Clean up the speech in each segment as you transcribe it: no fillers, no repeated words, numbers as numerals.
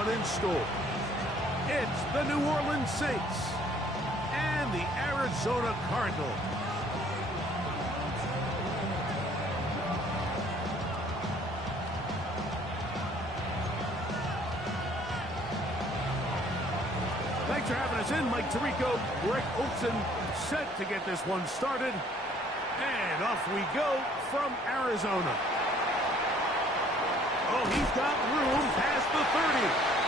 one in store. It's the New Orleans Saints and the Arizona Cardinals. Thanks for having us in, Mike Tirico. Greg Olson set to get this one started. And off we go from Arizona. Oh, he's got room past the 30.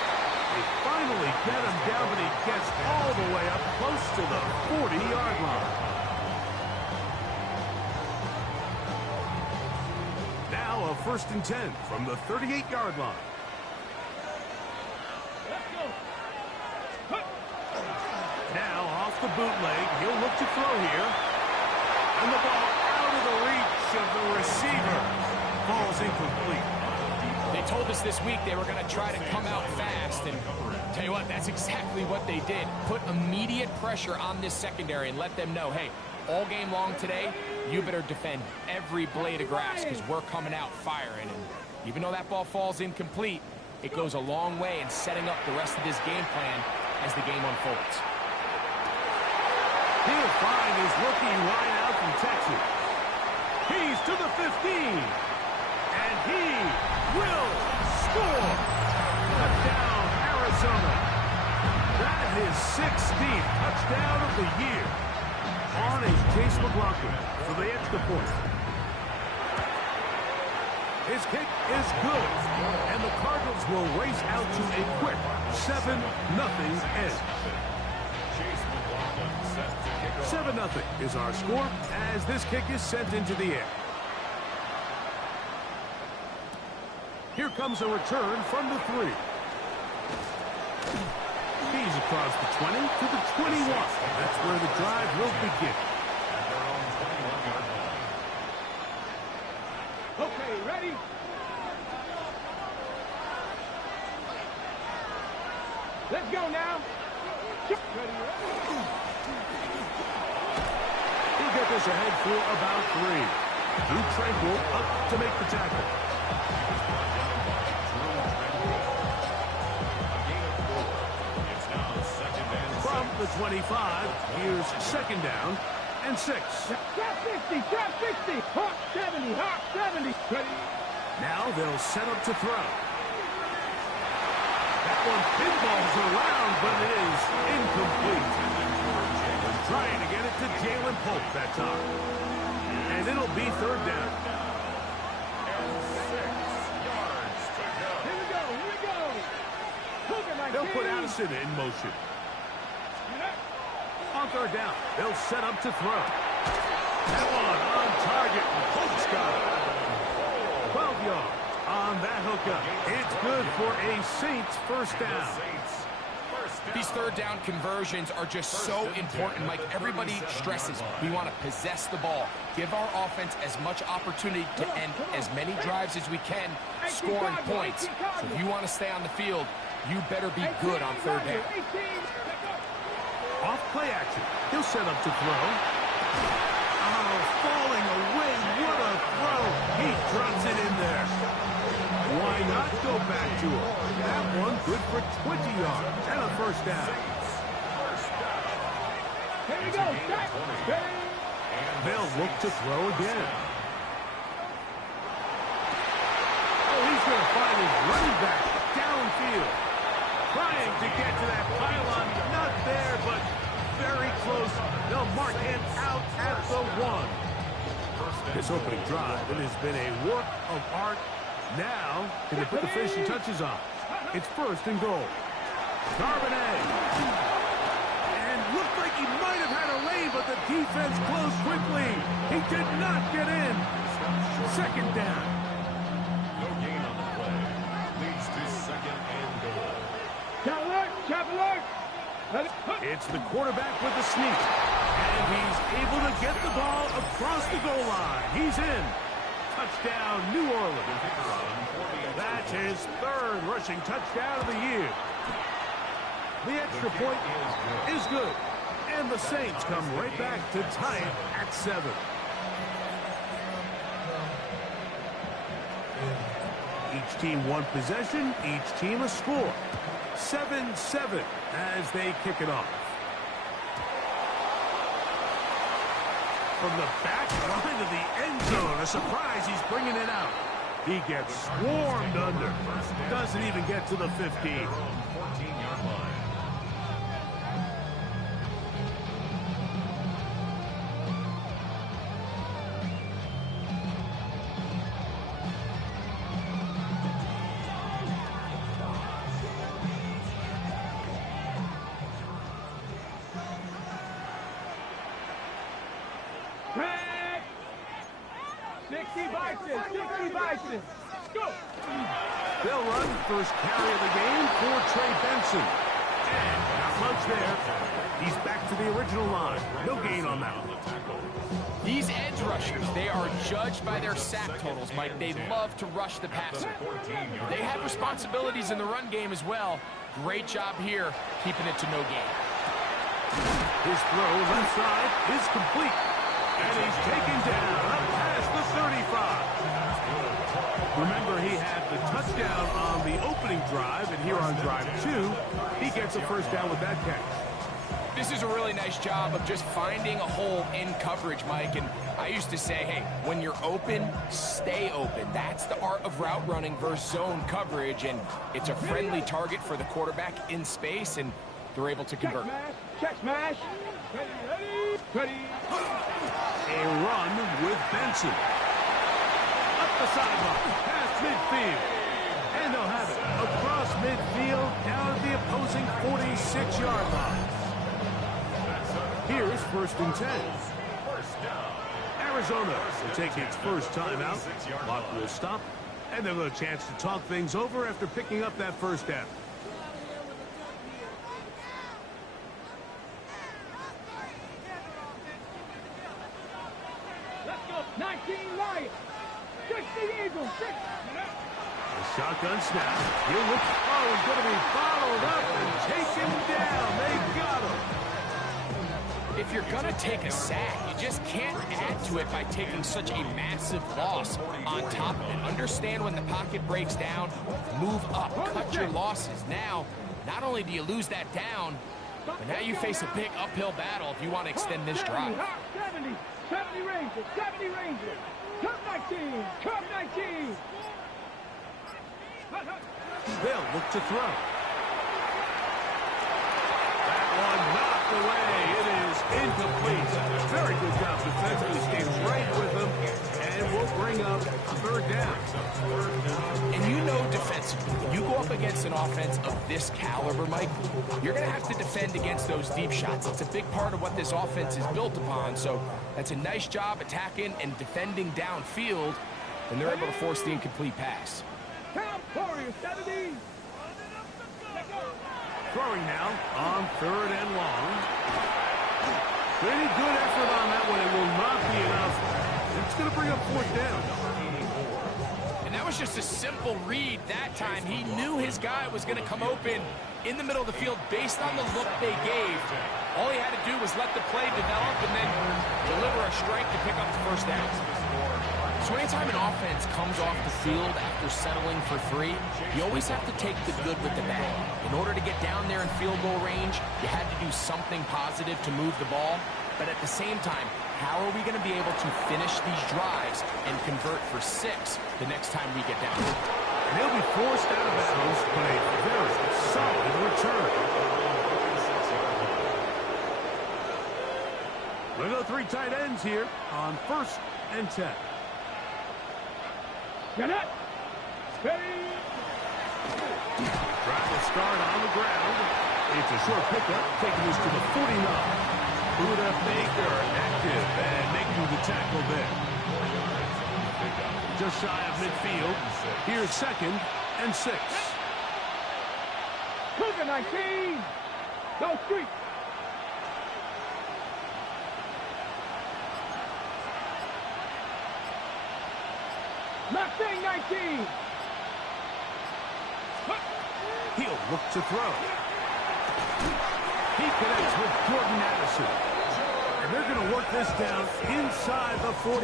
They finally get him down, but he gets all the way up close to the 40-yard line. Now a 1st and 10 from the 38-yard line. Now off the bootleg, he'll look to throw here. And the ball out of the reach of the receiver. Ball's incomplete. They told us this week they were going to try to come out fast, and tell you what, that's exactly what they did. Put immediate pressure on this secondary and let them know, hey, all game long today, you better defend every blade of grass because we're coming out firing. And even though that ball falls incomplete, it goes a long way in setting up the rest of this game plan as the game unfolds. He'll find his rookie line out from Texas. He's to the 15. And he will score. Touchdown, Arizona. That is 16th touchdown of the year. On is Chase McLaughlin for the extra point. His kick is good. And the Cardinals will race out to a quick 7-0 edge. 7-0 is our score as this kick is sent into the air. Here comes a return from the 3. He's across the 20 to the 21. That's where the drive will begin. Okay, ready? Let's go now. He'll get this ahead for about 3. Drew Tranquil up to make the tackle. From the 25, here's 2nd down and 6. Trap 60, trap 60. Hawk 70, Hawk 70. Ready? Now they'll set up to throw. That one pinballs around, but it is incomplete. Trying to get it to Jalen Polk that time. And it'll be 3rd down. Here we go, here we go. They'll put Addison in motion. On 3rd down, they'll set up to throw. That one on target, and Polk's got it. 12 yards on that hookup. It's good for a Saints 1st down. These 3rd down conversions are just so important, Mike. Everybody stresses we want to possess the ball, give our offense as much opportunity to end as many drives as we can, scoring points. So if you want to stay on the field, you better be good on 3rd down. Off play action. He'll set up to throw. Oh, falling away. What a throw. He drops it in there. Why not go back to him? That one good for 20 yards and a 1st down. Here we go. They'll look to throw again. Oh, he's going to find his running back downfield. Trying to get to that pylon. Not there, but very close. They'll mark him out at the 1. This opening drive, it has been a work of art. Now, can they put the finishing touches on? It's 1st and goal. Charbonnet. And looked like he might have had a lane, but the defense closed quickly. He did not get in. 2nd down. No gain on the play. Leads to 2nd and goal. Chop alert. It's the quarterback with the sneak. And he's able to get the ball across the goal line. He's in. Touchdown, New Orleans. That's his 3rd rushing touchdown of the year. The extra point is good. And the Saints come right back to tie it at 7. He Each team one possession, each team a score. 7-7 as they kick it off. From the back line of the end zone, a surprise, he's bringing it out. He gets swarmed under. Doesn't even get to the 15. 14-yard line. Track! 60 Bison, 60 Bison. Go! They'll run first carry of the game for Trey Benson. And not much there. He's back to the original line. No gain on that one. These edge rushers, they are judged by their sack totals, Mike. They love to rush the passer. They have responsibilities in the run game as well. Great job here, keeping it to no gain. His throw left side is complete. And he's taken down up past the 35. Remember, he had the touchdown on the opening drive, and here on drive 2, he gets a first down with that catch. This is a really nice job of just finding a hole in coverage, Mike. And I used to say, hey, when you're open, stay open. That's the art of route running versus zone coverage. And it's a friendly target for the quarterback in space, and they're able to convert. Check smash. Ready, ready. A run with Benson. Up the sideline, past midfield. And they'll have it across midfield, down at the opposing 46-yard line. Here's 1st and 10. Arizona will take its first timeout. Clock will stop, and they'll have a chance to talk things over after picking up that first down. Let's go. 19 Lions. 60 Eagles. 6. A shotgun snap. He'll look. Oh, he's going to be bottled up and taken down. They got him. If you're going to take a sack, you just can't add to it by taking such a massive loss on top of it. Understand when the pocket breaks down, move up, cut your losses. Now, not only do you lose that down, but now you face a big uphill battle if you want to extend this drive. 70, 70 Rangers, 70 Rangers. Curve 19, curve 19. They'll look to throw. That one knocked away. It is incomplete. Very good job defensively. Stayed right with him. And we'll bring up a third down. And you know defensively, when you go up against an offense of this caliber, Mike, you're going to have to defend against those deep shots. It's a big part of what this offense is built upon. So that's a nice job attacking and defending downfield, and they're able to force the incomplete pass. Count Warriors, 70. Throwing now on 3rd and long. Pretty good effort on that one. It will not be enough. It's going to bring up 4th down. And that was just a simple read that time. He knew his guy was going to come open in the middle of the field based on the look they gave. All he had to do was let the play develop and then deliver a strike to pick up the first down. So anytime an offense comes off the field after settling for 3, you always have to take the good with the bad. In order to get down there in field goal range, you had to do something positive to move the ball. But at the same time, how are we going to be able to finish these drives and convert for 6 the next time we get down? And he'll be forced out of bounds, but a very solid return. We'll go 3 tight ends here on 1st and 10. Get it. Steady. Drive will start on the ground. It's a short pickup, taking us to the 49. Buda Baker active and making the tackle there. Just shy of midfield. Here's 2nd and 6. Cougar 19. Go street. Mustang 19. He'll look to throw. He connects with Jordan Addison. And they're going to work this down inside the 45.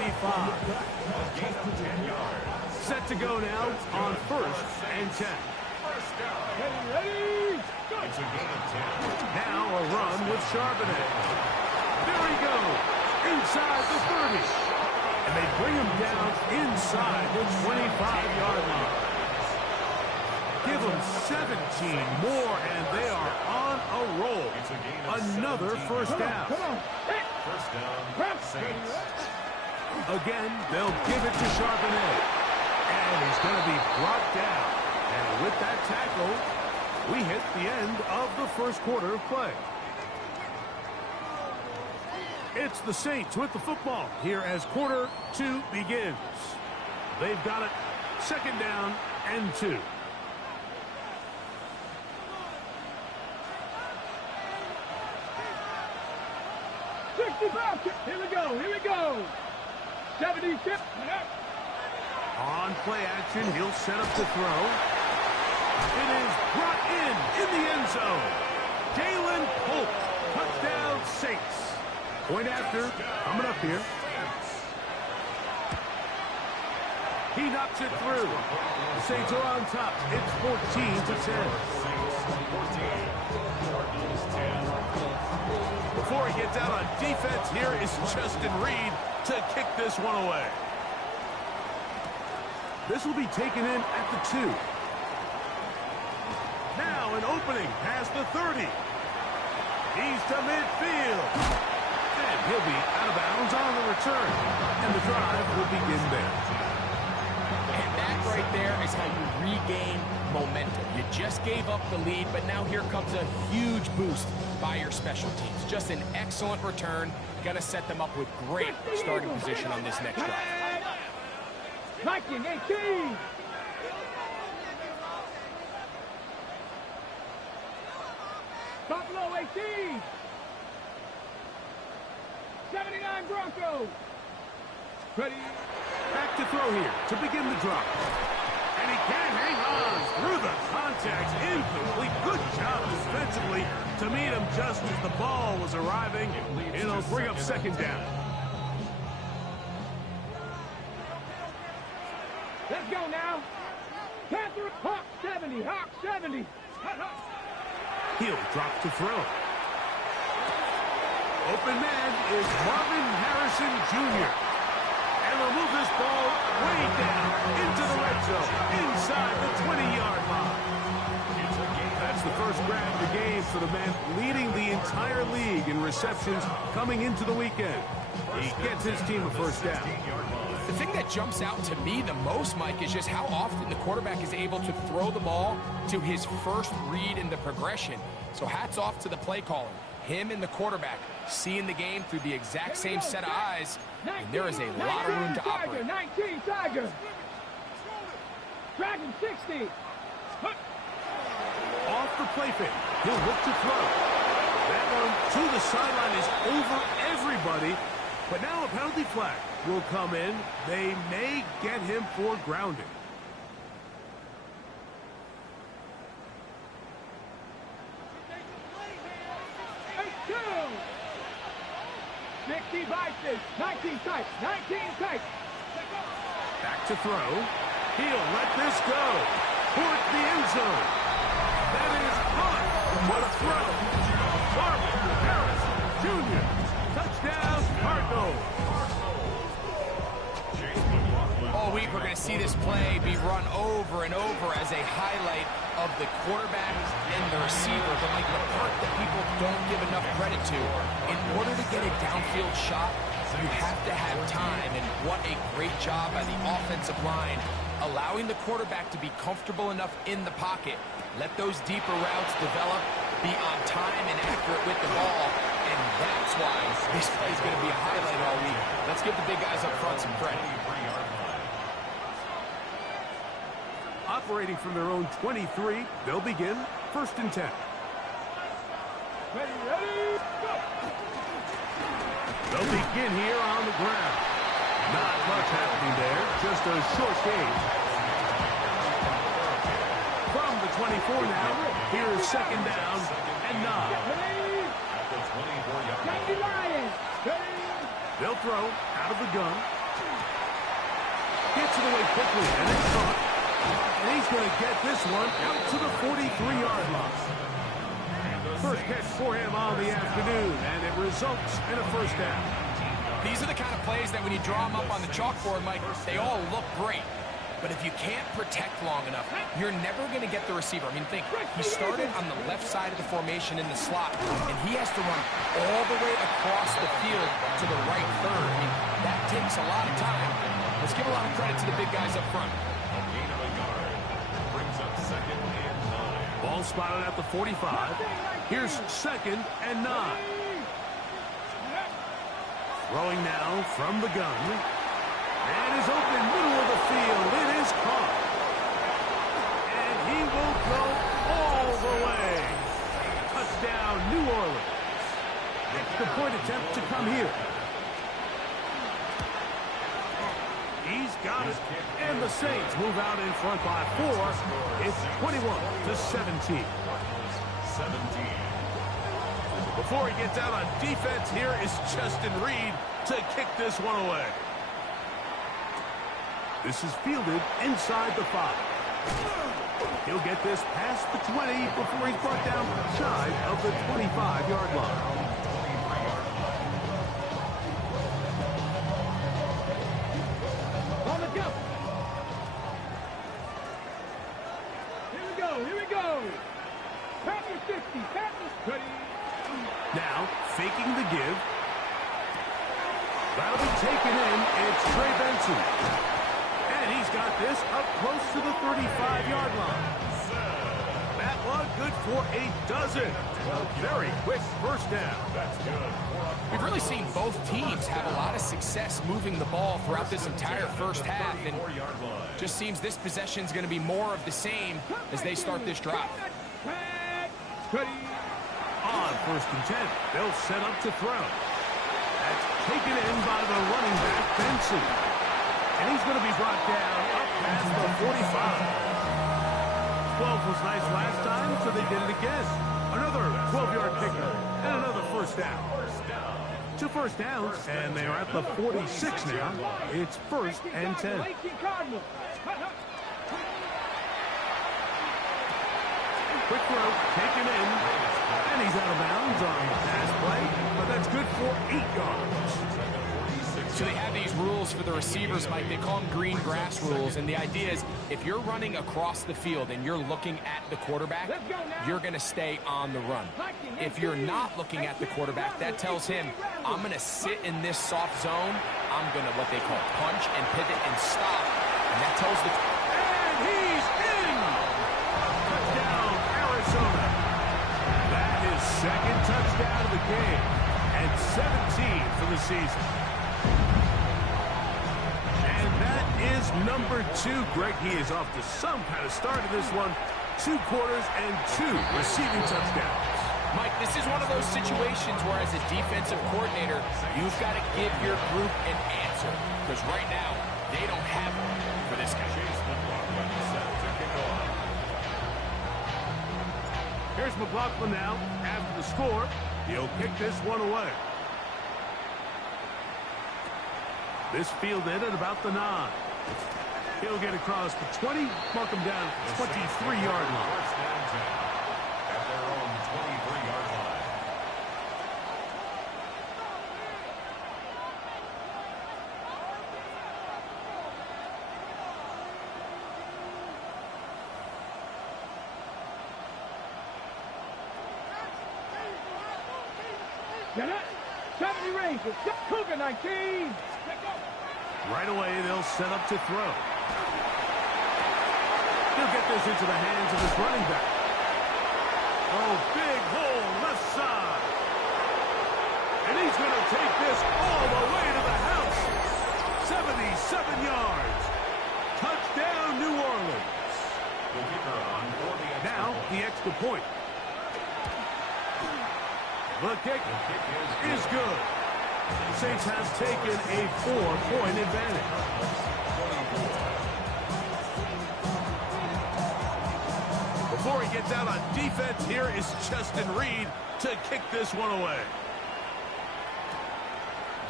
Set to go now on 1st and 10. Ready? Now a run with Charbonnet. There he goes, inside the 30. And they bring him down inside the 25-yard line. Give them 17 more, and they are on a roll. Another first down. Come on. First down, Saints. Again, they'll give it to Charbonnet. And he's going to be brought down. And with that tackle, we hit the end of the first quarter of play. It's the Saints with the football here as quarter 2 begins. They've got it, 2nd down and 2. Here we go. 76. On play action, he'll set up the throw. It is brought in the end zone. Jalen Polk, touchdown Saints. Point after, coming up here. He knocks it through. The Saints are on top. It's 14-10. Before he gets out on defense, here is Justin Reed to kick this one away. This will be taken in at the 2. Now an opening past the 30. He's to midfield. And he'll be out of bounds on the return. And the drive will begin there. And that right there is how you regain momentum. You just gave up the lead, but now here comes a huge boost by your special teams. Just an excellent return. Got to set them up with great starting position on this next drive. 19-18. Buffalo 18. 79 Broncos. Ready? Back to throw here to begin the drop. And he can't hang on through the contact. Incomplete. Good job defensively to meet him just as the ball was arriving. It'll bring up 2nd down. Let's go now. Panther, Hawk 70, Hawk 70. He'll drop to throw. Open man is Marvin Harrison Jr. And they'll move this ball way down into the red zone, inside the 20-yard line. That's the first grab of the game for the man leading the entire league in receptions coming into the weekend. He gets his team a first down. The thing that jumps out to me the most, Mike, is just how often the quarterback is able to throw the ball to his first read in the progression. So hats off to the play calling. Him and the quarterback seeing the game through the exact same set of eyes, and there is a lot of room to operate. 19 Tiger. Dragon 60. Off the play fake. He'll look to throw. That one to the sideline is over everybody. But now a penalty flag will come in. They may get him for grounding. Devices, 19 tight, 19 tight. Back to throw. He'll let this go. Toward the end zone. That is caught. What a throw. Marvin Harris Jr. Touchdown, Cardinals. All week we're going to see this play be run over and over as a highlight of the quarterback and the receiver. But like the part that people don't give enough credit to, in order to get a downfield shot, you have to have time. And what a great job by the offensive line, allowing the quarterback to be comfortable enough in the pocket. Let those deeper routes develop, be on time and accurate with the ball. And that's why this play is going to be a highlight all week. Let's give the big guys up front some credit. Operating from their own 23, they'll begin 1st and 10. Ready, go! They'll begin here on the ground. Not much happening there, just a short gain. From the 24 now, here's 2nd down and 9. Ready? 90 Lions, They'll throw out of the gun. Gets it away quickly, and it's caught. And he's going to get this one out to the 43-yard line. First catch for him on the afternoon, and it results in a first down. These are the kind of plays that when you draw them up on the chalkboard, Mike, they all look great. But if you can't protect long enough, you're never going to get the receiver. I mean, think, he started on the left side of the formation in the slot, and he has to run all the way across the field to the right third. I mean, that takes a lot of time. Let's give a lot of credit to the big guys up front. A gain of a yard. Brings up 2nd and 9. Ball spotted at the 45. Here's 2nd and 9. Throwing now from the gun. And is open middle of the field. It is caught. And he will go all the way. Touchdown, New Orleans. The point attempt to come here. He's got it. And the Saints move out in front by 4. It's 21-17. 17. Before he gets out on defense, here is Justin Reed to kick this one away. This is fielded inside the 5. He'll get this past the 20 before he's brought down shy of the 25-yard line. On the jump. Here we go. Packers 50, Packers 20. Now, faking the give. That'll be taken in. It's Trey Benson. And he's got this up close to the 35-yard line. That one good for a dozen. A very quick first down. That's good. We've really seen both teams have a lot of success moving the ball throughout this entire first half, and just seems this possession is going to be more of the same as they start this drive. On 1st and 10, they'll set up to throw. That's taken in by the running back, Benson. And he's going to be brought down up past the 45. 12 was nice last time, so they did it again. Another 12-yard pickup and another first down. 2 first downs, and they are at the 46 now. It's 1st and 10. Quick throw, taken in, and he's out of bounds on the pass play, but that's good for 8 yards. So they have these rules for the receivers, Mike. They call them green grass rules, and the idea is if you're running across the field and you're looking at the quarterback, you're going to stay on the run. If you're not looking at the quarterback, that tells him, I'm going to sit in this soft zone. I'm going to, what they call, punch and pivot and stop. And that tells the... And he's in! Touchdown, Arizona. That is 2nd touchdown of the game, and 17 for the season. And that is number 2. Greg, he is off to some kind of start in this one. 2 quarters and 2 receiving touchdowns. Mike, this is one of those situations where as a defensive coordinator, you've got to give your group an answer. Because right now, they don't have one for this guy. Here's McLaughlin now. After the score, he'll kick this one away. This fielded at about the 9. He'll get across the 20, mark him down 23-yard line. At their own 23-yard line. Get it. 70 Rangers. Cougar 19. Right away, they'll set up to throw. He'll get this into the hands of his running back. Oh, big hole, left side. And he's going to take this all the way to the house. 77 yards. Touchdown, New Orleans. Now, the extra point. The kick is good. Saints has taken a 4-point advantage. Before he gets out on defense, here is Justin Reed to kick this one away.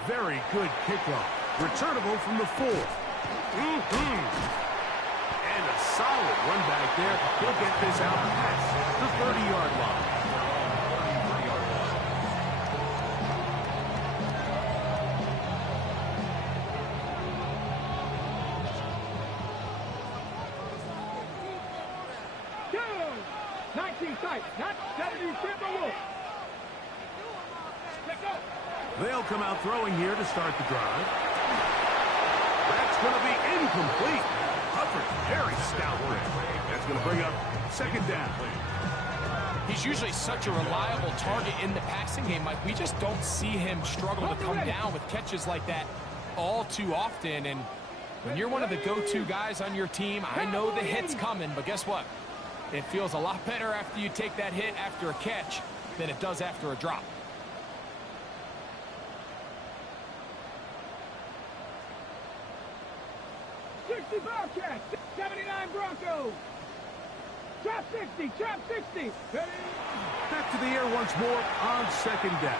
very good kickoff. Returnable from the 4. And a solid run back there. He'll get this out past the 30-yard line. Go! 19 tight, not 70 Timberwolves. Let's go. They'll come out throwing here to start the drive. That's going to be incomplete. Hubbard, very stout there. That's going to bring up second down. He's usually such a reliable target in the passing game, Mike. We just don't see him struggle to come down with catches like that all too often. And when you're one of the go-to guys on your team, I know the hit's coming, but guess what? It feels a lot better after you take that hit after a catch than it does after a drop. Bobcats, 79 Broncos. Trap 60, trap 60. Ready? Back to the air once more on second down.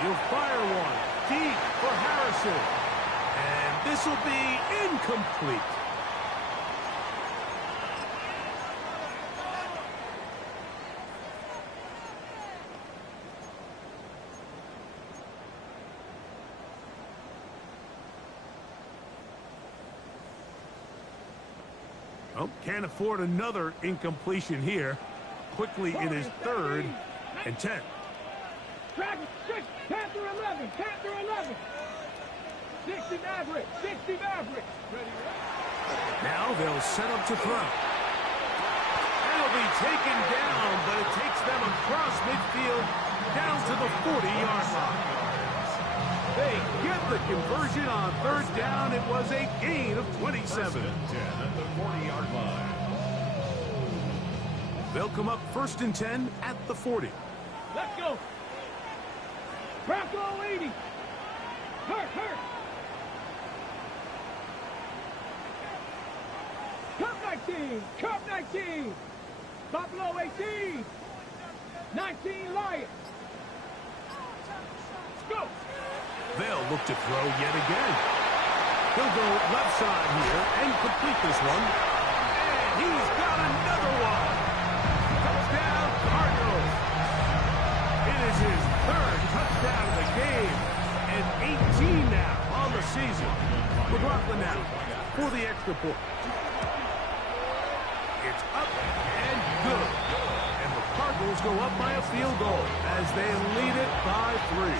He'll fire one deep for Harrison. And this will be incomplete. Oh, can't afford another incompletion here. Quickly in his 3rd and 10. Track 6, Panther 11, Panther 11. 60 Maverick, 60 Maverick. Ready? Now they'll set up to throw. It'll be taken down, but it takes them across midfield down to the 40-yard line. They get the conversion on 3rd down. It was a gain of 27. 10 at the 40-yard line. They'll come up 1st and 10 at the 40. Let's go. Bronco 80. Hurt. Cup 19, Cup 19. Buffalo 18. 19 Lions. Let's go. They'll look to throw yet again. He'll go left side here and complete this one. And he's got another one. Touchdown, Cardinals. It is his 3rd touchdown of the game. And 18 now on the season. McLaughlin now for the extra point. It's up and good. And the Cardinals go up by a field goal as they lead it by 3.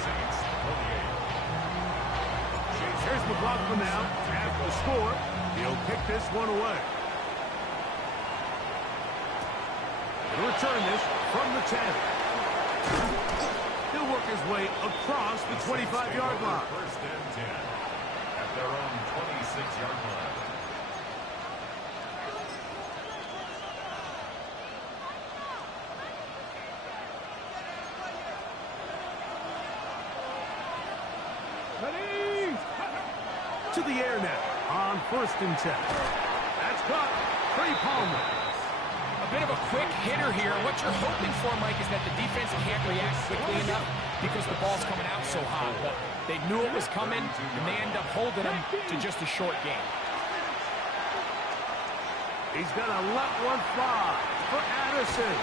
Here's McLaughlin now after the score. He'll kick this one away. He'll return this from the 10. He'll work his way across the 25-yard line. 1st and 10 at their own 26-yard line. Ready? To the air now on 1st and 10. That's caught. Trey Palmer. A bit of a quick hitter here. What you're hoping for, Mike, is that the defense can't react quickly enough because the ball's coming out so hot. But they knew it was coming, and they end up holding him to just a short game. He's going to let one fly for Addison.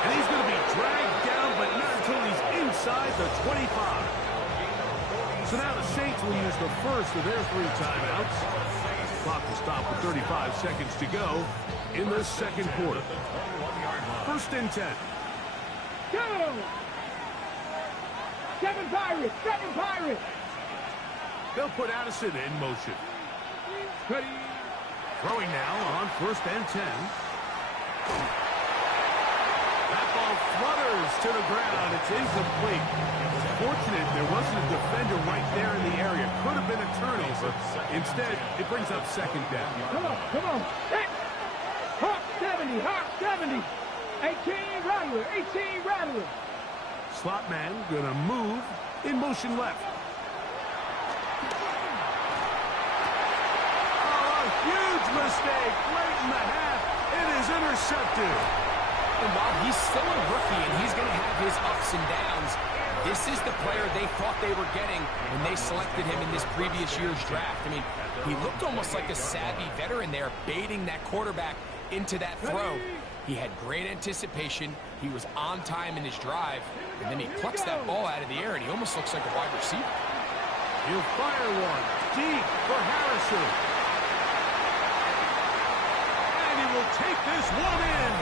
And he's going to be dragged down, but not until he's inside the 25. So now the Saints will use the first of their 3 timeouts. Clock will stop with 35 seconds to go in the 2nd quarter. 1st and 10. Go! 7 Pirates, 7 Pirates. They'll put Addison in motion. Ready? Throwing now on 1st and 10. That ball flutters to the ground. It's incomplete. Fortunate there wasn't a defender right there in the area. Could have been a turnover. Instead, it brings up 2nd down. Come on. Hawk 70, Hawk 70. 18 Rattler, 18 Rattler. Slot man gonna move in motion left. Oh, a huge mistake late in the half. It is intercepted. And while he's still a rookie and he's going to have of his ups and downs, this is the player they thought they were getting when they selected him in this previous year's draft. I mean, he looked almost like a savvy veteran there, baiting that quarterback into that throw. He had great anticipation. He was on time in his drive, and then he plucks that ball out of the air, and he almost looks like a wide receiver. He'll fire one deep for Harrison. And he will take this one in.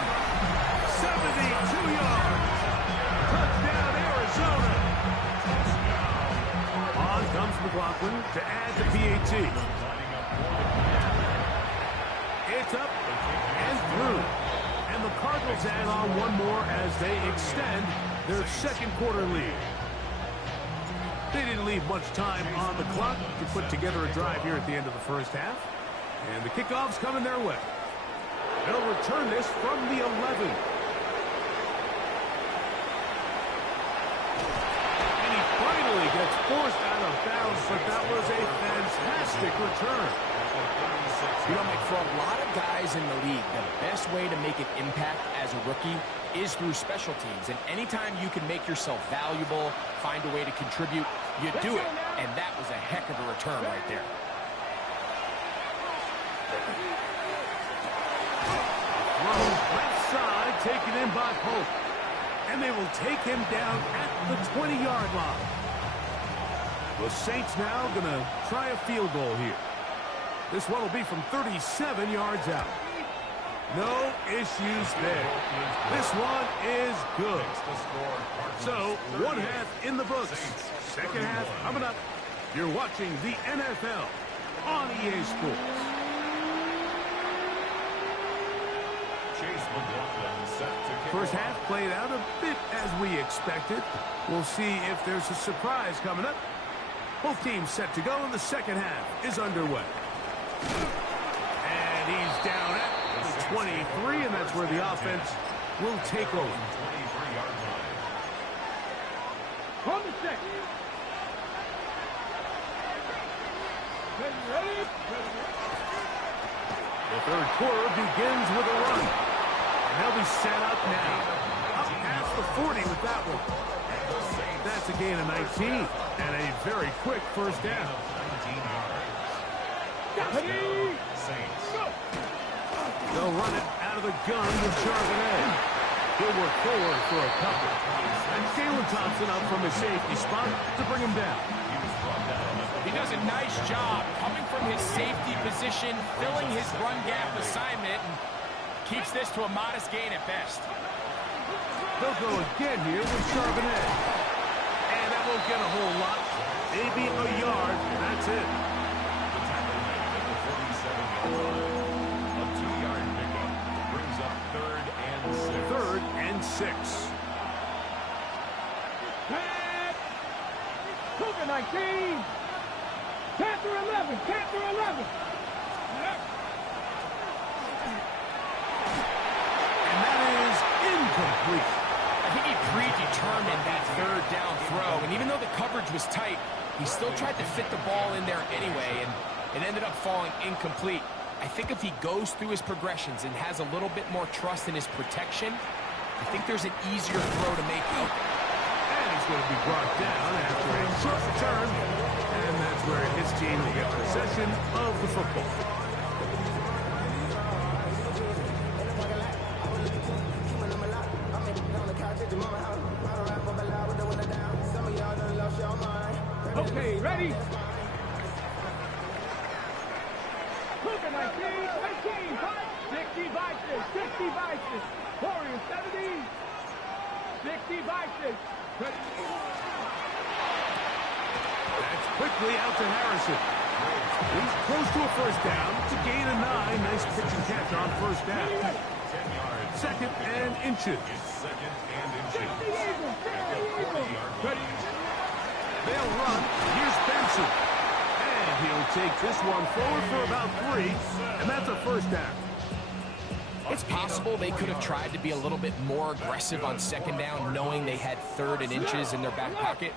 72 yards. Touchdown, Arizona. On comes McLaughlin to add the PAT. It's up and through. And the Cardinals add on one more as they extend their second quarter lead. They didn't leave much time on the clock to put together a drive here at the end of the first half. And the kickoff's coming their way. They'll return this from the 11. And he finally gets forced out of bounds, but that was a fantastic return. You know, Mike, for a lot of guys in the league, the best way to make an impact as a rookie is through special teams. And anytime you can make yourself valuable, find a way to contribute, you do it. And that was a heck of a return right there. Left side, taken in by Pope. And they will take him down at the 20-yard line. The Saints now going to try a field goal here. This one will be from 37 yards out. No issues there. This one is good. So, one half in the books. Second half coming up. You're watching the NFL on EA Sports. First half played out a bit as we expected. We'll see if there's a surprise coming up. Both teams set to go, and the second half is underway. And he's down at the 23, and that's where the offense will take over. On the set. Ready? The third quarter begins with a run. And they'll be set up now. Up past the 40 with that one. That's a gain of 19. And a very quick first down. They'll run it out of the gun with Charbonnet. He'll work forward for a couple. And Jalen Thompson up from his safety spot to bring him down. He does a nice job coming from his safety position, filling his run gap assignment, and keeps this to a modest gain at best. They'll go again here with Charbonnet. And that won't get a whole lot. Maybe a yard, and that's it. A 2-yard pickup brings up 3rd and 6. 3rd and 6. Cougar 19. Panther 11. Panther 11. And that is incomplete. I think he predetermined that third down throw, and even though the coverage was tight, he still tried to fit the ball in there anyway, and it ended up falling incomplete. I think if he goes through his progressions and has a little bit more trust in his protection, I think there's an easier throw to make out. And he's going to be brought down after a short return, and that's where his team will get possession of the football. Okay, ready? Cougar 19, 19, 60 Vices, 60 Vices. Warriors 70, 60 Vices. That's quickly out to Harrison. He's close to a first down. It's a gain of 9. Nice pitch and catch on first down. 10 yards. 2nd and inches. 2nd and inches. They'll run. Here's Benson. And he'll take this one forward for about 3. And that's a first down. It's possible they could have tried to be a little bit more aggressive on second down, knowing they had 3rd and inches in their back pocket.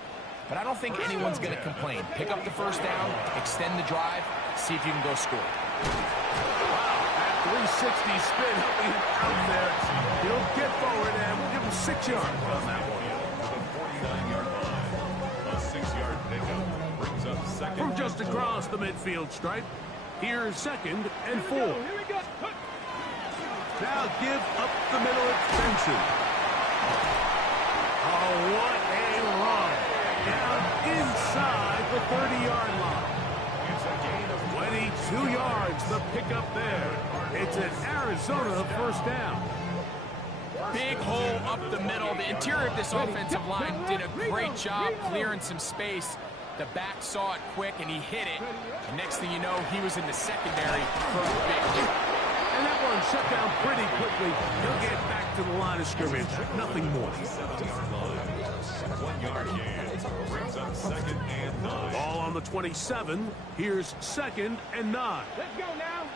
But I don't think anyone's going to complain. Pick up the first down, extend the drive, see if you can go score. Wow, that 360 spin helping him out there. He'll get forward, and we'll give him 6 yards on that one. across the midfield stripe. Here's 2nd and 4. Here we go. Now give up the middle extension. Oh, what a run. Down inside the 30-yard line. It's a gain of 22 yards, the pickup there. It's an Arizona first down. Big hole up the middle. The interior of this offensive line did a great job clearing some space. The back saw it quick, and he hit it. And next thing you know, he was in the secondary for a big hit. And that one shut down pretty quickly. He'll get back to the line of scrimmage. Nothing more. 7-yard line. 1-yard gain. Brings up 2nd and 9. Ball on the 27. Here's 2nd and 9. Let's go now.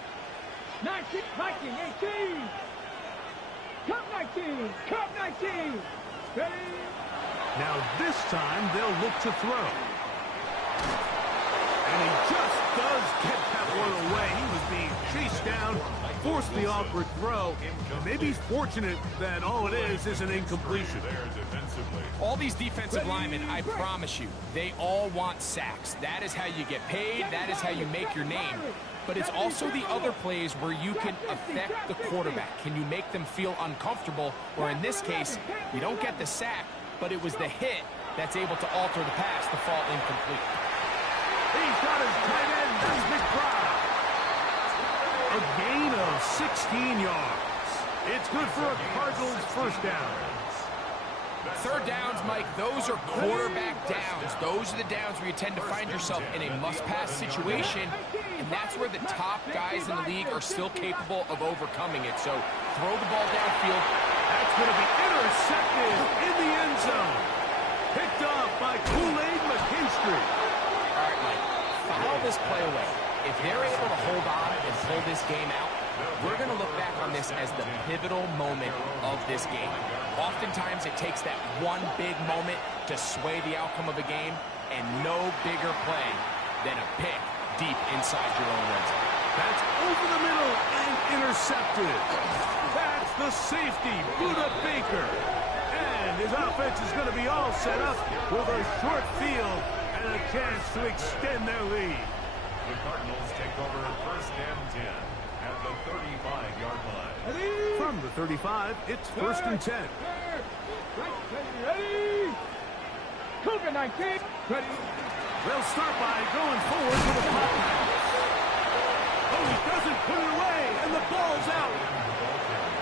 19, 18. Cup 19. Cup 19. Ready? Now this time they'll look to throw. And he just does get that one away. He was being chased down, forced the awkward throw. And maybe he's fortunate that all it is an incompletion. There defensively. All these defensive linemen, I promise you, they all want sacks. That is how you get paid. That is how you make your name. But it's also the other plays where you can affect the quarterback. Can you make them feel uncomfortable? Or in this case, you don't get the sack, but it was the hit that's able to alter the pass to fall incomplete. He's got his tight end. That's McBride. A gain of 16 yards. It's good for a Cardinals first down. Third downs, Mike, those are quarterback downs. Those are the downs where you tend to find yourself in a must-pass situation, and that's where the top guys in the league are still capable of overcoming it. So throw the ball downfield. That's going to be intercepted in the end zone. Picked up by Kool-Aid McKinstry. All right, Mike, foul this play away. If they're able to hold on and pull this game out, we're going to look back on this as the pivotal moment of this game. Oftentimes, it takes that one big moment to sway the outcome of a game, and no bigger play than a pick deep inside your own red zone. That's over the middle and intercepted. That's the safety, Buda Baker. And his offense is going to be all set up with a short field and a chance to extend their lead. The Cardinals take over 1st and 10 at the 35-yard line. From the 35, it's 1st and 10. Ready? Cougar 19. Ready? They'll start by going forward to the pop pass. Oh, he doesn't put it away, and the ball's out.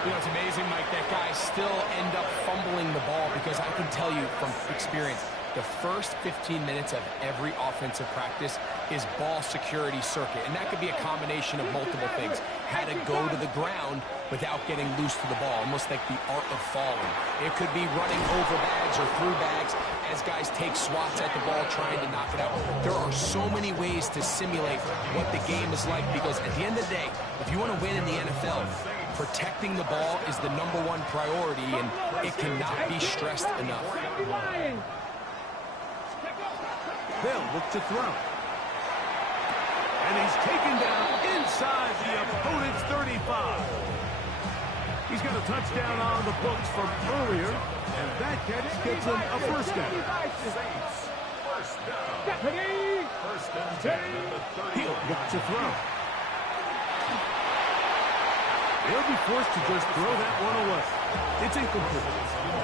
You know, it's amazing, Mike, that guys still end up fumbling the ball because I can tell you from experience, the first 15 minutes of every offensive practice is ball security circuit, and that could be a combination of multiple things. How to go to the ground without getting loose to the ball, almost like the art of falling. It could be running over bags or through bags as guys take swats at the ball trying to knock it out. There are so many ways to simulate what the game is like because at the end of the day, if you want to win in the NFL, protecting the ball is the #1 priority, and it cannot be stressed enough. They'll look to throw. And he's taken down inside the opponent's 35. He's got a touchdown on the books from earlier, and that catch gets him a first down. First and 10 at the 30. He'll look to throw. He'll be forced to just throw that one away. It's incomplete.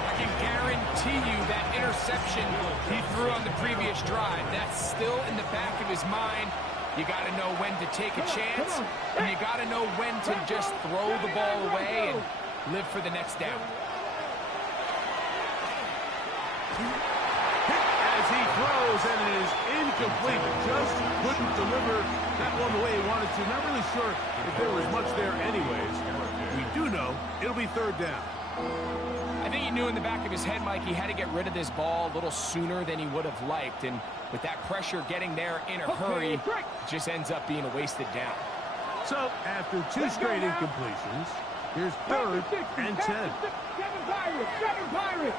I can guarantee you that interception he threw on the previous drive, that's still in the back of his mind. You got to know when to take a chance, and you got to know when to just throw the ball away and live for the next down. As he throws, and it is incomplete. Just couldn't deliver that one the way he wanted to. Not really sure if there was much there anyways. We do know it'll be 3rd down. I think he knew in the back of his head, Mike, he had to get rid of this ball a little sooner than he would have liked. And with that pressure getting there in a hurry, it just ends up being a wasted down. So, after 2 straight incompletions, here's 3rd and 10. 7 Pirates! 7 Pirates!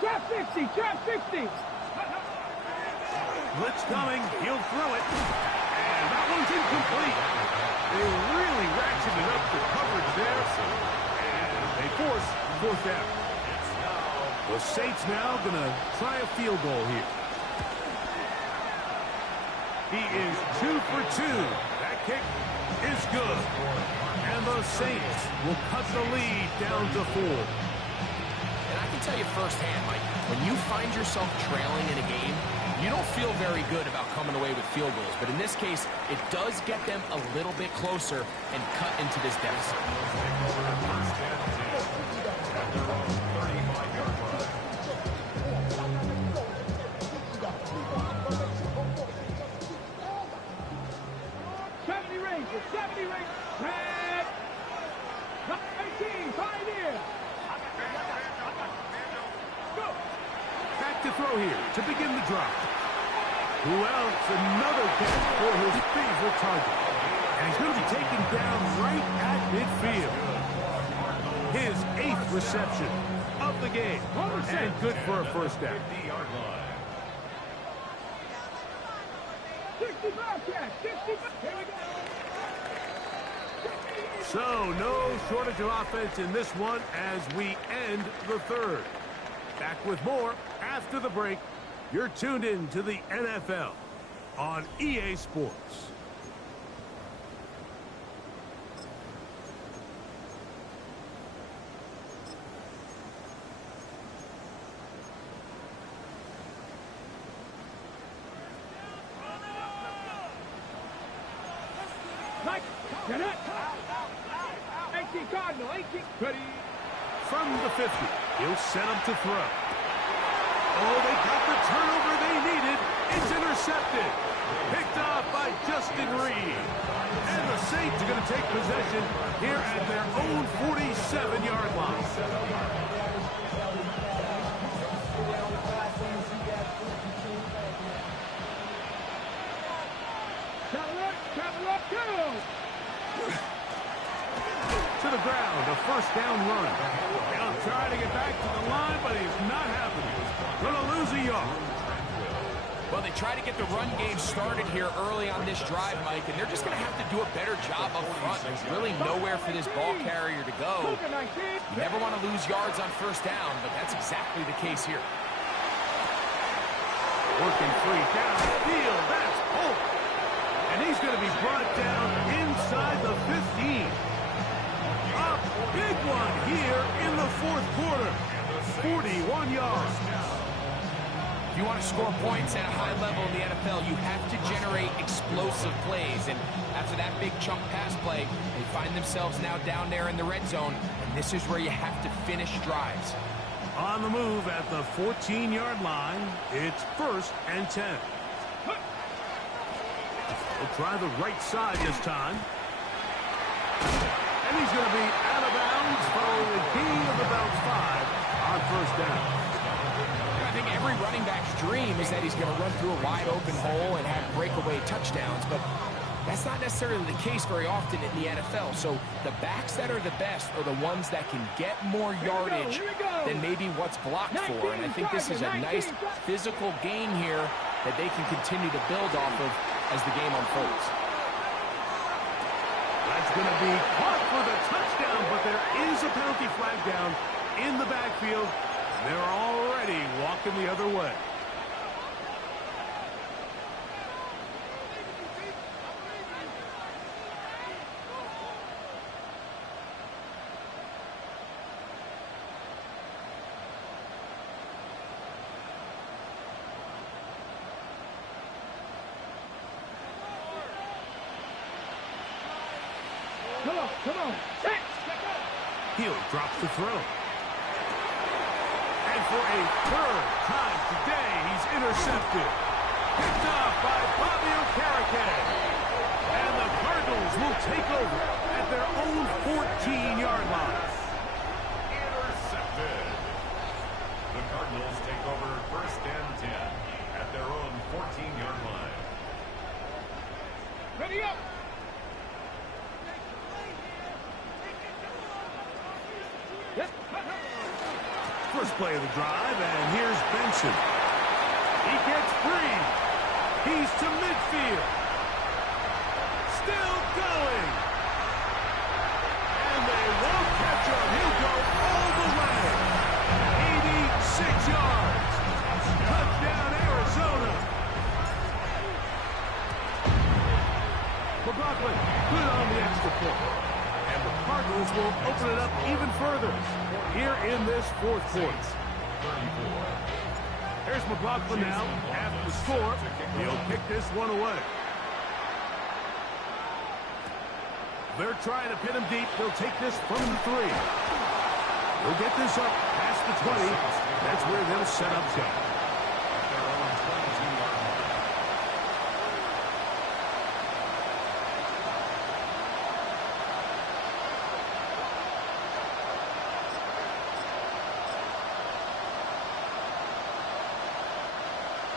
Trap 60! Trap 60! Blitz coming. He'll throw it. And that one's incomplete. They really ratcheted up the coverage there. And they force 4th down. It's now The Saints now going to try a field goal here. He is 2 for 2. That kick is good. And the Saints will cut the lead down to 4. And I can tell you firsthand, Mike, when you find yourself trailing in a game, you don't feel very good about coming away with field goals. But in this case, it does get them a little bit closer and cut into this deficit. 70 rings. Red. 18. Pioneer. Go. Back to throw here to begin the drive. Who else? Another catch for his favorite target. And he's going to be taken down right at midfield. His 8th reception of the game. And good for a first down. 65 catch. 65. Here we go. So, no shortage of offense in this one as we end the third. Back with more after the break. You're tuned in to the NFL on EA Sports. Get it. 18 Cardinal. 18. Ready. From the 50, he'll set up to throw. Oh, they got the turnover they needed. It's intercepted. Picked off by Justin Reed. And the Saints are going to take possession here at their own 47-yard line. Travel up, go! To the ground, a first down run. They'll try to get back to the line, but he's not happening. Going to lose a yard. Well, they try to get the run game started here early on this drive, Mike, and they're just going to have to do a better job up front. There's really nowhere for this ball carrier to go. You never want to lose yards on first down, but that's exactly the case here. Working free downfield. That's Holt. And he's going to be brought down inside the 15. A big one here in the fourth quarter. 41 yards. If you want to score points at a high level in the NFL, you have to generate explosive plays. And after that big chunk pass play, they find themselves now down there in the red zone. And this is where you have to finish drives. On the move at the 14-yard line, it's 1st and 10. We'll try the right side this time. And he's going to be out of bounds following a gain of about 5 on first down. I think every running back's dream is that he's going to run through a wide open hole and have breakaway touchdowns, but that's not necessarily the case very often in the NFL. So the backs that are the best are the ones that can get more yardage than maybe what's blocked for. And I think this is a nice physical gain here that they can continue to build off of as the game unfolds. That's going to be caught for the touchdown, but there is a penalty flag down in the backfield. They're already walking the other way. Come on. Hill drops the throw. And for a third time today, he's intercepted. Picked off by Bobby Okereke. And the Cardinals will take over at their own 14-yard line. Intercepted. The Cardinals take over 1st and 10 at their own 14-yard line. Ready up. First play of the drive, and here's Benson. He gets free. He's to midfield. Still going. And they won't catch him. He'll go all the way. 86 up even further here in this fourth quarter. Here's McLaughlin now after the score. He'll pick this one away. They're trying to pin him deep. They'll take this from the 3. They'll get this up past the 20. That's where they'll set up shop.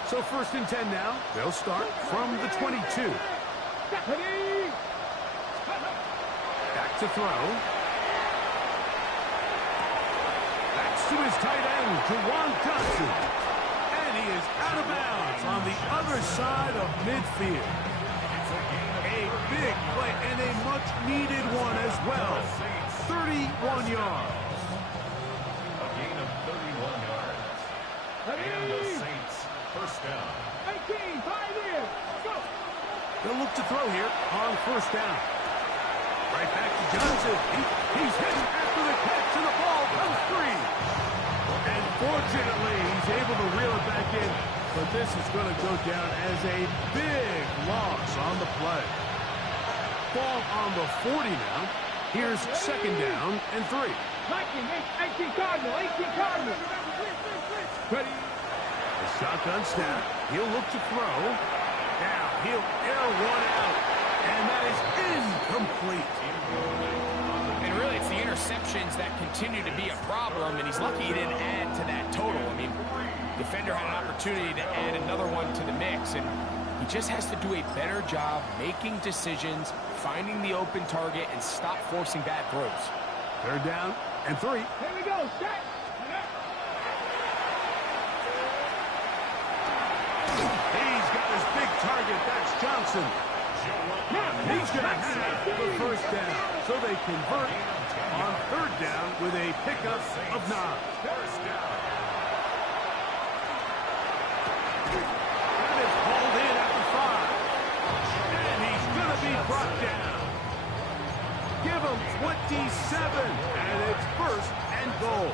So 1st and 10 now. They'll start from the 22. Back to throw. Backs to his tight end, Juwan Johnson. And he is out of bounds on the other side of midfield. A big play and a much-needed one as well. 31 yards. A gain of 31 yards. And the Saints, first down. 18, 5 in. Go. They'll look to throw here on 1st down. Right back to Johnson. He's hit after the catch, and the ball comes free. And fortunately, he's able to reel it back in. But this is going to go down as a big loss on the play. Ball on the 40 now. Here's 2nd down and 3. 18 Cardinal, 18 Cardinal. Ready. The shotgun snap. He'll look to throw. Now he'll air one out. And that is incomplete. And really, it's the interceptions that continue to be a problem, and he's lucky he didn't add to that total. I mean, defender had an opportunity to add another one to the mix, and he just has to do a better job making decisions, finding the open target, and stop forcing bad throws. 3rd down and 3. Here we go. Set. He's got his big target. That's Johnson. He's going to have the 1st down. So they convert on 3rd down with a pickup of 9. That is hauled in at the 5. And he's going to be brought down. Give him 27. And it's 1st and goal.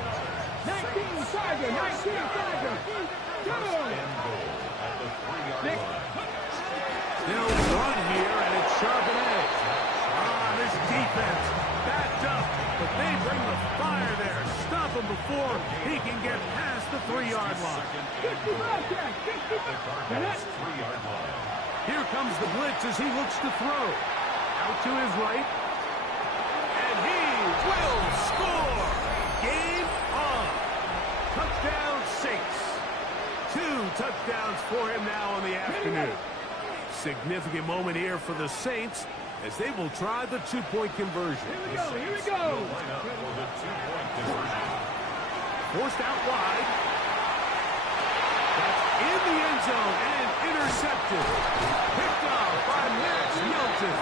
19 Tiger, 19 Tiger. Go. At the 3-yard line. They'll run here, and it's sharp and edge. This defense backed up, but they bring the fire there. Stop him before he can get past the 3-yard line. 50 Wildcat, 50 Cardinals 3-yard line. Here comes the blitz as he looks to throw. Out to his right. And he will score. Game on. Touchdown Saints. 2 touchdowns for him now in the afternoon. Significant moment here for the Saints as they will try the 2-point conversion. Here we go, here we go. Line up for the 2-point conversion. Forced out wide. That's in the end zone and intercepted. Picked off by Max Milton.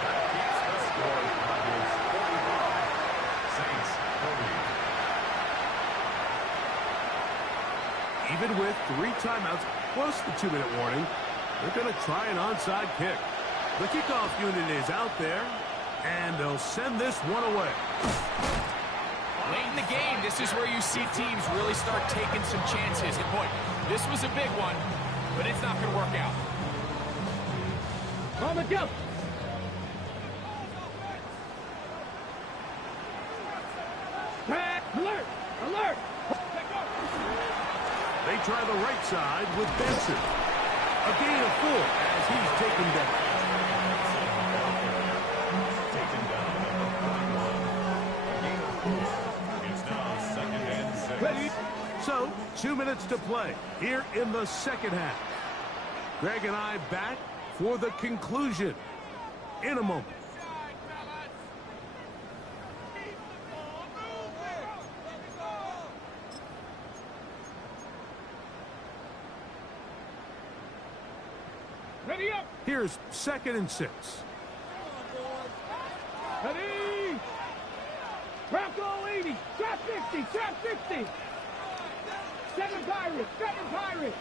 That keeps the score. Cardinals 45. Saints 40. Even with 3 timeouts plus the 2-minute warning, they're going to try an onside kick. The kickoff unit is out there, and they'll send this one away. Late in the game, this is where you see teams really start taking some chances. And boy, this was a big one, but it's not going to work out. On the jump. Alert! Alert! They try the right side with Benson. A gain of 4 as he's taken down. Taken down at the 31. It's now 2nd and 6. Ready? So, 2 minutes to play here in the second half. Greg and I back for the conclusion in a moment. Ready up! Here's 2nd and 6. Ready! Bronco 80, shot 50, shot 50! 7 Pirates, 7 Pirates!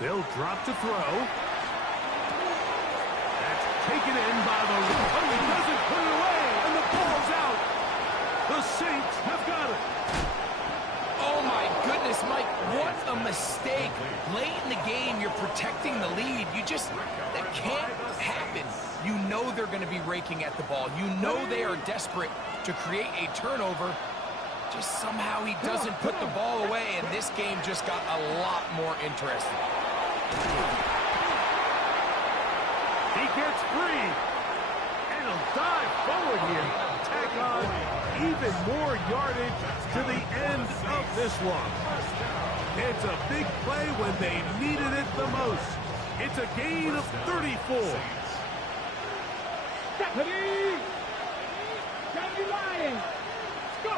They'll drop to throw. That's taken in by the... Oh, he doesn't put it away, and the ball's out. The Saints have got it. Oh, my goodness, Mike, what a mistake. Late in the game, you're protecting the lead. That can't happen. You know they're going to be raking at the ball. You know they are desperate to create a turnover. Just somehow he doesn't put the ball away, and this game just got a lot more interesting. He gets free, and he'll dive forward here. Tack on even more yardage to the end of this one. It's a big play when they needed it the most. It's a gain of 34. Stephanie! Stephanie Lions! Go!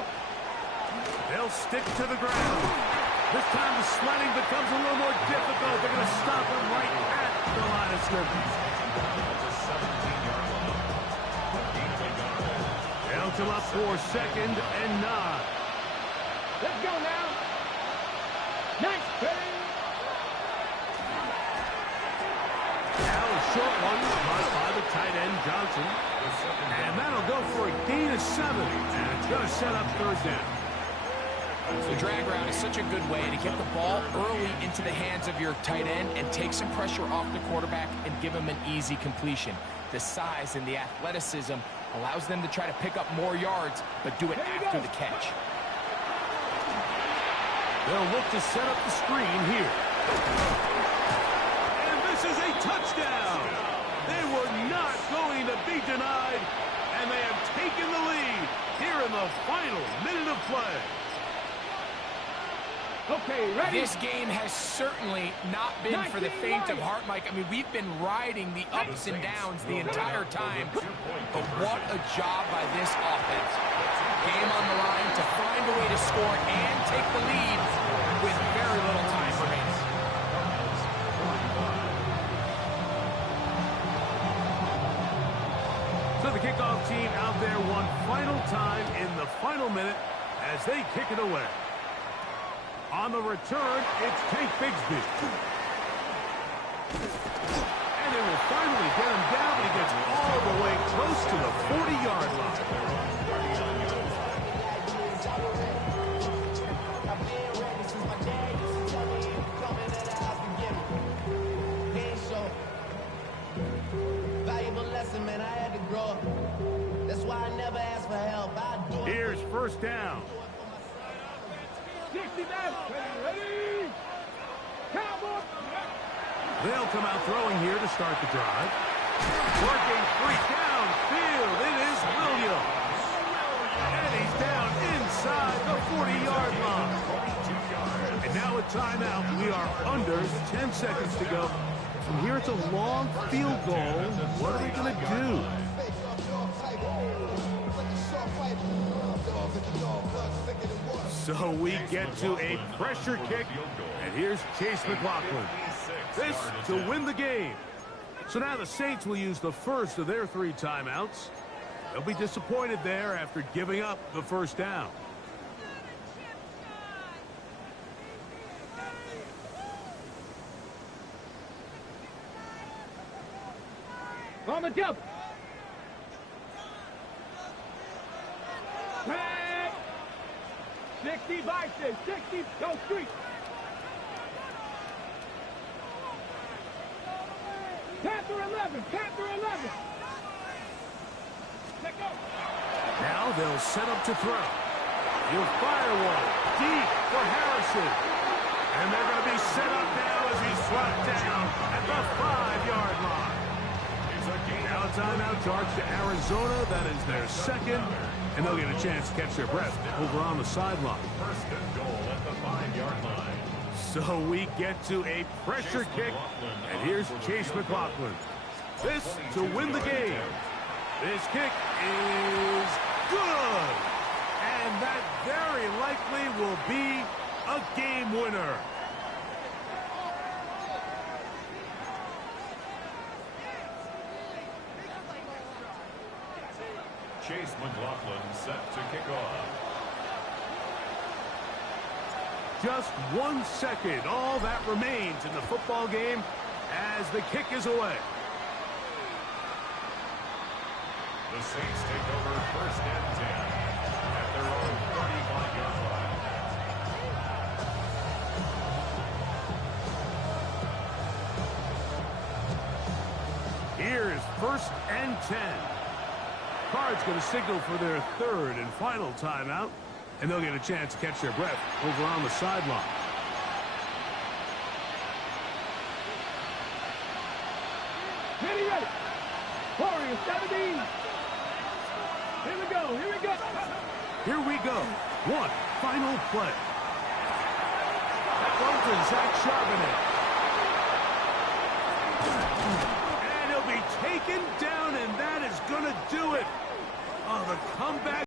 They'll stick to the ground. This time the sledding becomes a little more difficult. They're going to stop him right at the line of scrimmage. They'll come up for 2nd and 9. Let's go now. Nice play. Now a short one caught by the tight end, Johnson. And that'll go for a gain of 7. And it's going to set up 3rd down. The drag route is such a good way to get the ball early into the hands of your tight end and take some pressure off the quarterback and give him an easy completion. The size and the athleticism allows them to try to pick up more yards, but do it after the catch. They'll look to set up the screen here. And this is a touchdown. They were not going to be denied, and they have taken the lead here in the final minute of play. Okay, ready? This game has certainly not been for the faint of heart, Mike. I mean, we've been riding the ups and downs the entire time, but what a job by this offense. Game on the line to find a way to score and take the lead with very little time remaining. So the kickoff team out there one final time in the final minute as they kick it away. On the return, it's Tank Bigsby. And they will finally get him down, but he gets all the way close to the 40-yard line. Here's 1st down. 60 minutes. Ready? Cowboy. They'll come out throwing here to start the drive. Working 3 downfield. It is Williams. And he's down inside the 40-yard line. And now a timeout. We are under 10 seconds to go. From here, it's a long field goal. What are they going to do? So we get to a pressure kick, and here's Chase McLaughlin. This to win the game. So now the Saints will use the first of their 3 timeouts. They'll be disappointed there after giving up the 1st down. On the jump. 60 Bison, 60, go street. Panther 11, Panther 11. Let go. Now they'll set up to throw. He'll fire one deep for Harrison. And they're going to be set up now as he's slapped down at the 5-yard line. Now a timeout charge to Arizona. That is their 2nd. And they'll get a chance to catch their breath over on the sideline. 1st and goal at the 5-yard line. So we get to a pressure kick. And here's Chase McLaughlin. This to win the game. This kick is good. And that very likely will be a game winner. Chase McLaughlin set to kick off. Just 1 second, all that remains in the football game as the kick is away. The Saints take over first and 10 at their own 35-yard line. Here's first and 10. Cards going to signal for their third and final timeout, and they'll get a chance to catch their breath over on the sideline. Ready. Warriors 17. Here we go. Here we go. One final play. That one to Zach Charbonnet. And he'll be taken down, and that is going to do it. Oh, the comeback.